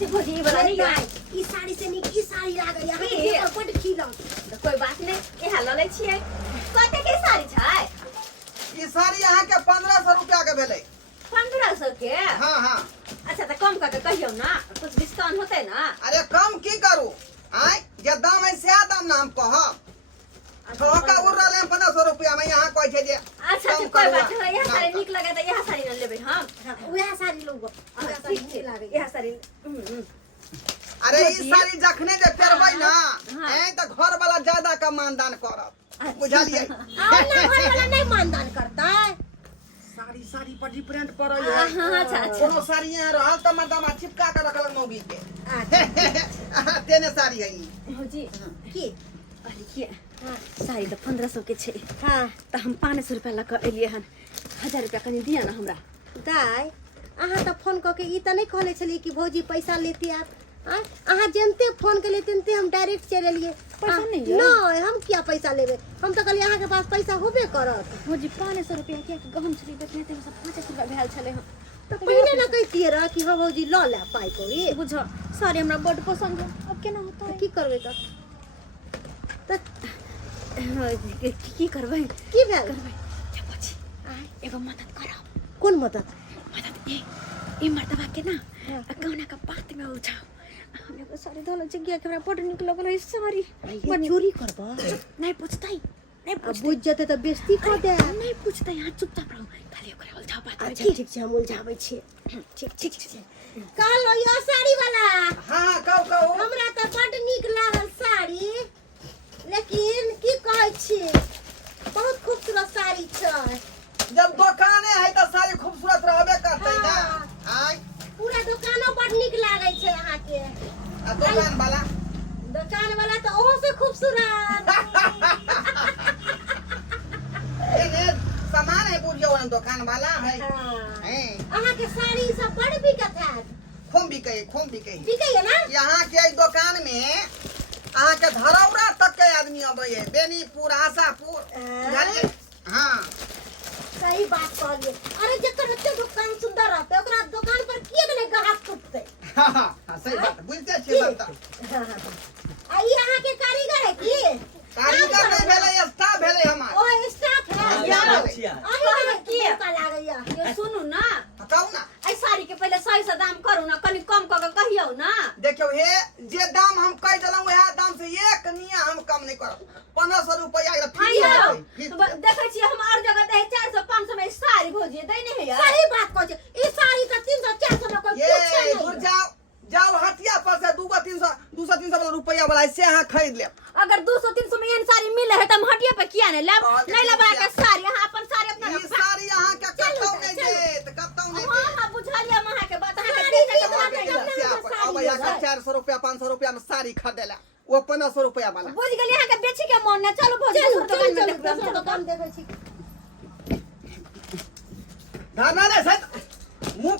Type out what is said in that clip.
से भौजी ये वाला नहीं है ई साड़ी से नी ई साड़ी लागे यहाँ के बड खिलल कोई बात नहीं ये हाल ले छिए कते के साड़ी छै ई साड़ी यहाँ के 1500 रुपया के भेलै 1500 के हाँ हाँ अच्छा तो कम करके कहियो ना कुछ डिस्काउंट होते ना अरे कम की करू आय जे दाम है से दाम ना हम कहब ठोका उड़ रहले हैं 1500 रुपया में यहाँ कहै छै जे अच्छा कम कोई करू बात नहीं यह साड़ी निक लगे तो यह साड़ी न लेबे हम उहे साड़ी लोग ठीक छै लागे यह साड़ी अरे ई साड़ी जखने जे पेरबै ना हाँ। ए त घर वाला ज्यादा का मानदान करब बुझलिए और ना घर वाला नहीं मानदान करता साड़ी साड़ी पर डिफरेंट पड़ै हाँ, है हाँ, अच्छा, अच्छा। कोनो साड़ी यहाँ रहल त मर्दमा चिपका के रखल मौगी के तेने साड़ी है ई भौजी की अरे के हां साड़ी तो 1500 के छै हां तो हम 500 रुपया लग एलिए हन 1000 रुपया कनी दिया ना हमरा दाय अहाँ तो फोन क के ई त नहीं कहले छलिए कि भौजी पैसा लेती आप अहाँ जनते फोन के लेते ते हम डायरेक्ट चल एलिए पैसा नहीं है? नहीं हम क्या पैसा लेबे हम तो कहलिए अहाँ के पास पैसा होबे करत भौजी 500 रुपया के गहम छली बेचने ते सब 500 रुपया भेल छले हम तो पहले ना कहतिए रहा कि हाँ भौजी ल ले पाई को ये बुझ साड़ी हमरा बड पसंद है अब केना होता है की करबे त की करबै की भेल करबै ये भौजी एगो मदद करब कौन मदद मदद ए मर्दबा के ना कौना का बात में उठाओ हम एगो साड़ी धोलो जग्या के हमरा बड निक लगल है साड़ी ये चोरी करबा नहीं पूछतै नहीं अब पूछतै बुझ जते त बेइज्जती कर दे नहीं पूछतै यहाँ चुपचाप रहो खाली ओकरा उलझा बात हो ठीक ठीक छै हम उलझाबै छी ठीक ठीक छै कल यो साड़ी वाला हाँ कहू हमरा त बड नीक लागल साड़ी लेकिन की कहै छी बहुत खूबसूरत साड़ी छै जब दुकाने है तो साड़ी खूबसूरत रहबे करतै ना आय पूरा दुकानो बड नीक लागै छै अहाँ के आ दुकान वाला तो ओहो से खूबसूरत ए सामान है बुढ़िया वाला दुकान वाला है हाँ। हैं अहाँ के साड़ी सब बड़ बिकत है खूब बिके बिकै है ना यहाँ के ई दुकान में अहाँ के धरौरा तक के आदमी अबै है बेनीपुर आशापुर बुझलिए हाँ सही बात कहलिए अरे जकर एते दुकान सुंदर रहते ओकरा दुकान पर किए ने ग्राहक टूटते हाँ सही बात बुझते छियै बात आ ई अहाँ के कारीगर है की कारीगर नहीं भेलै स्टाफ भेलै हमार ओ स्टाफ है अही की का लागैया ये सुनू ना कहू ना आई साड़ी के पहले सही से दाम करू ना कनी कम क के कहियो ना देखियो हे जे दाम हम कह देलहुँ वह दाम से एक निया हम कम नहीं करब 1500 रुपया देखे छी हम और जगह दे 400 500 में साड़ी भौजी दे नहीं है सही बात कहै छै ई साड़ी त 300 400 में कोई पूछे ये दूर नहीं जाओ हटिया पर से 200 300 वाला रुपया वाला से अहाँ खरीद ले अगर 200 300 में एहन साड़ी मिले है त हम हटिया पे किया नहीं लेब नहीं लेबा के साड़ी यहाँ अपन साड़ी अपना ई साड़ी अहाँ के कतौ नहीं देत हां हां बुझलिए महा के बात अहाँ साड़ी के के बात बात अब यहाँ के 400 रुपया 500 रुपया में साड़ी खरीदेला वो 1500 रुपया वाला बुझ गेली अहाँ के बेची के मन ने चलो भौजी दुकान में देखब दुकान देखै छी धाना ले सत मुंह